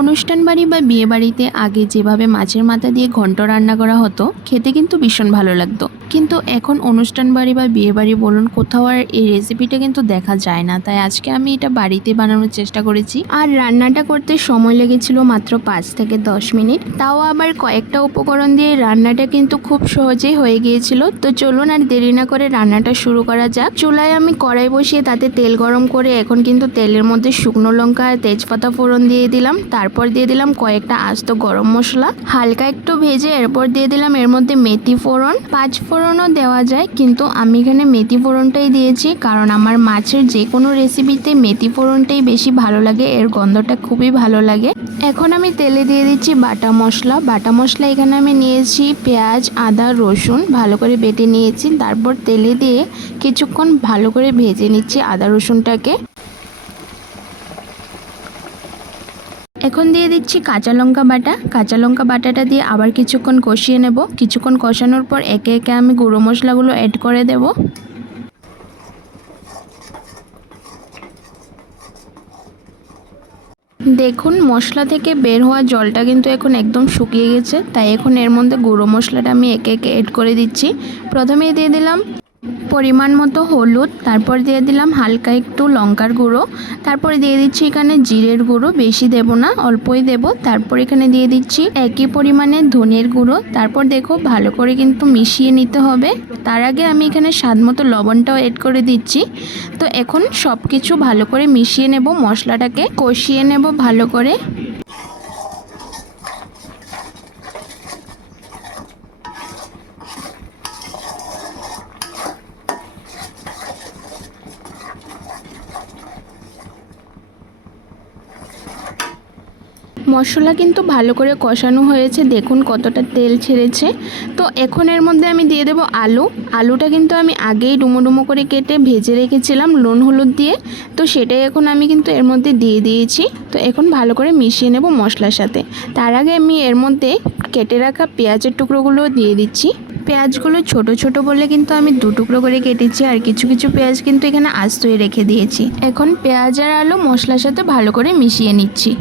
অনুষ্ঠান বাড়ি বা বিয়ে বাড়িতে আগে যেভাবে মাছের মাথা দিয়ে ঘন্ট রান্না করা হতো খেতে কিন্তু ভীষণ ভালো লাগতো, কিন্তু এখন অনুষ্ঠান বাড়ি বা বিয়ে বাড়ি বলুন কোথাও আর এই রেসিপিটা কিন্তু দেখা যায় না। তাই আজকে আমি এটা বাড়িতে বানানোর চেষ্টা করেছি। আর রান্নাটা করতে সময় লেগেছিল মাত্র 5 থেকে 10 মিনিট, তাও আবার কয়েকটা উপকরণ দিয়ে রান্নাটা কিন্তু খুব সহজেই হয়ে গিয়েছিল। তো চলুন আর দেরি না করে রান্নাটা শুরু করা যাক। চুলায় আমি কড়াই বসিয়ে তাতে তেল গরম করে এখন কিন্তু তেলের মধ্যে শুকনো লঙ্কা আর তেজপাতা ফোড়ন দিয়ে দিলাম। তারপর দিয়ে দিলাম কয়েকটা আস্ত গরম মশলা, হালকা একটু ভেজে এরপর দিয়ে দিলাম এর মধ্যে মেথি ফোড়ন। 5 ফোড়নও দেওয়া যায়, কিন্তু আমি এখানে মেথি ফোড়নটাই দিয়েছি কারণ আমার মাছের যে কোনো রেসিপিতে মেথি ফোড়নটাই বেশি ভালো লাগে, এর গন্ধটা খুবই ভালো লাগে। এখন আমি তেলে দিয়ে দিচ্ছি বাটা মশলা। বাটা মশলা এখানে আমি নিয়েছি পেঁয়াজ, আদা, রসুন ভালো করে বেটে নিয়েছি। তারপর তেলে দিয়ে কিছুক্ষণ ভালো করে ভেজে নিচ্ছি আদা রসুনটাকে। এখন দিয়ে দিচ্ছি কাঁচা লঙ্কা বাটা। কাঁচা লঙ্কা বাটাটা দিয়ে আবার কিছুক্ষণ কষিয়ে নেব। কিছুক্ষণ কষানোর পর একে একে আমি গুঁড়ো মশলাগুলো অ্যাড করে দেব। দেখুন মশলা থেকে বের হওয়া জলটা কিন্তু এখন একদম শুকিয়ে গেছে, তাই এখন এর মধ্যে গুঁড়ো মশলাটা আমি একে একে অ্যাড করে দিচ্ছি। প্রথমেই দিয়ে দিলাম পরিমাণ মতো হলুদ, তারপর দিয়ে দিলাম হালকা একটু লঙ্কার গুঁড়ো, তারপরে দিয়ে দিচ্ছি এখানে জিরের গুঁড়ো, বেশি দেব না অল্পই দেব। তারপর এখানে দিয়ে দিচ্ছি একই পরিমাণে ধনের গুঁড়ো। তারপর দেখো ভালো করে কিন্তু মিশিয়ে নিতে হবে। তার আগে আমি এখানে স্বাদ মতো লবণটাও অ্যাড করে দিচ্ছি। তো এখন সব কিছু ভালো করে মিশিয়ে নেব, মশলাটাকে কষিয়ে নেব ভালো করে। মশলা কিন্তু ভালো করে কষানো হয়েছে, দেখুন কতটা তেল ছেড়েছে। তো এখন এর মধ্যে আমি দিয়ে দেব আলু। আলুটা কিন্তু আমি আগেই ডুমো ডুমো করে কেটে ভেজে রেখেছিলাম নুন হলুদ দিয়ে, তো সেটাই এখন আমি কিন্তু এর মধ্যে দিয়ে দিয়েছি। তো এখন ভালো করে মিশিয়ে নেব মশলার সাথে। তার আগে আমি এর মধ্যে কেটে রাখা পেঁয়াজের টুকরোগুলো দিয়ে দিচ্ছি। পেঁয়াজগুলো ছোট ছোট বলে কিন্তু আমি 2 টুকরো করে কেটেছি, আর কিছু কিছু পেঁয়াজ কিন্তু এখানে আস্তই রেখে দিয়েছি। এখন পেঁয়াজ আর আলু মশলার সাথে ভালো করে মিশিয়ে নিচ্ছি।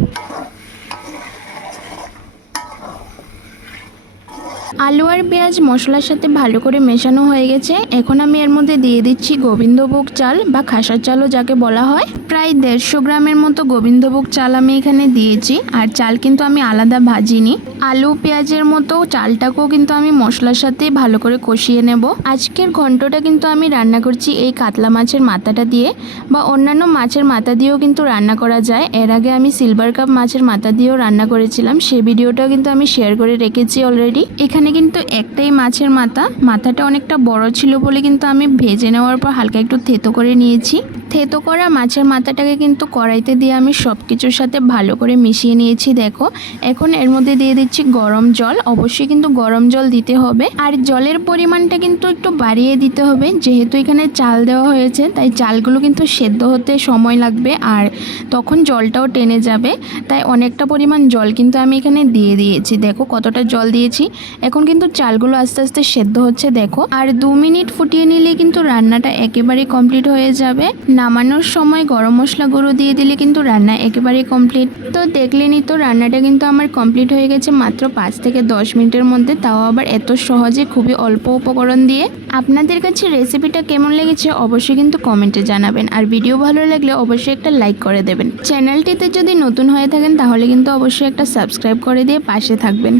আলু আর পেঁয়াজ মশলার সাথে ভালো করে মেশানো হয়ে গেছে। এখন আমি এর মধ্যে দিয়ে দিচ্ছি গোবিন্দভোগ চাল বা খাসার চালও যাকে বলা হয়। প্রায় 150 গ্রামের মতো গোবিন্দভোগ চাল আমি এখানে দিয়েছি, আর চাল কিন্তু আমি আলাদা ভাজিনি। আলু পেঁয়াজের মতো চালটাকেও কিন্তু আমি মশলার সাথে ভালো করে কষিয়ে নেব। আজকের ঘন্টটা কিন্তু আমি রান্না করছি এই কাতলা মাছের মাথাটা দিয়ে, বা অন্যান্য মাছের মাথা দিয়েও কিন্তু রান্না করা যায়। এর আগে আমি সিলভার কাপ মাছের মাথা দিয়েও রান্না করেছিলাম, সেই ভিডিওটা কিন্তু আমি শেয়ার করে রেখেছি অলরেডি। এখানে কিন্তু একটাই মাছের মাথাটা অনেকটা বড় ছিল বলে কিন্তু আমি ভেজে নেওয়ার পর হালকা একটু থেতো করে নিয়েছি। থেতো করা মাছের মাথাটাকে কিন্তু কড়াইতে দিয়ে আমি সব কিছুর সাথে ভালো করে মিশিয়ে নিয়েছি। দেখো এখন এর মধ্যে দিয়ে দিচ্ছি গরম জল। অবশ্যই কিন্তু গরম জল দিতে হবে, আর জলের পরিমাণটা কিন্তু একটু বাড়িয়ে দিতে হবে, যেহেতু এখানে চাল দেওয়া হয়েছে তাই চালগুলো কিন্তু সেদ্ধ হতে সময় লাগবে, আর তখন জলটাও টেনে যাবে। তাই অনেকটা পরিমাণ জল কিন্তু আমি এখানে দিয়ে দিয়েছি। দেখো কতটা জল দিয়েছি। এখন কিন্তু চালগুলো আস্তে আস্তে সেদ্ধ হচ্ছে দেখো, আর 2 মিনিট ফুটিয়ে নিলে কিন্তু রান্নাটা একেবারে কমপ্লিট হয়ে যাবে। নামানোর সময় গরম মশলা গুঁড়ো দিয়ে দিলে কিন্তু রান্না একেবারে কমপ্লিট। তো দেখলেনই তো রান্নাটা কিন্তু আমার কমপ্লিট হয়ে গেছে মাত্র 5 থেকে 10 মিনিটের মধ্যে, তাও আবার এত সহজে, খুবই অল্প উপকরণ দিয়ে। আপনাদের কাছে রেসিপিটা কেমন লেগেছে অবশ্যই কিন্তু কমেন্টে জানাবেন, আর ভিডিও ভালো লাগলে অবশ্যই একটা লাইক করে দেবেন। চ্যানেলটিতে যদি নতুন হয়ে থাকেন তাহলে কিন্তু অবশ্যই একটা সাবস্ক্রাইব করে দিয়ে পাশে থাকবেন।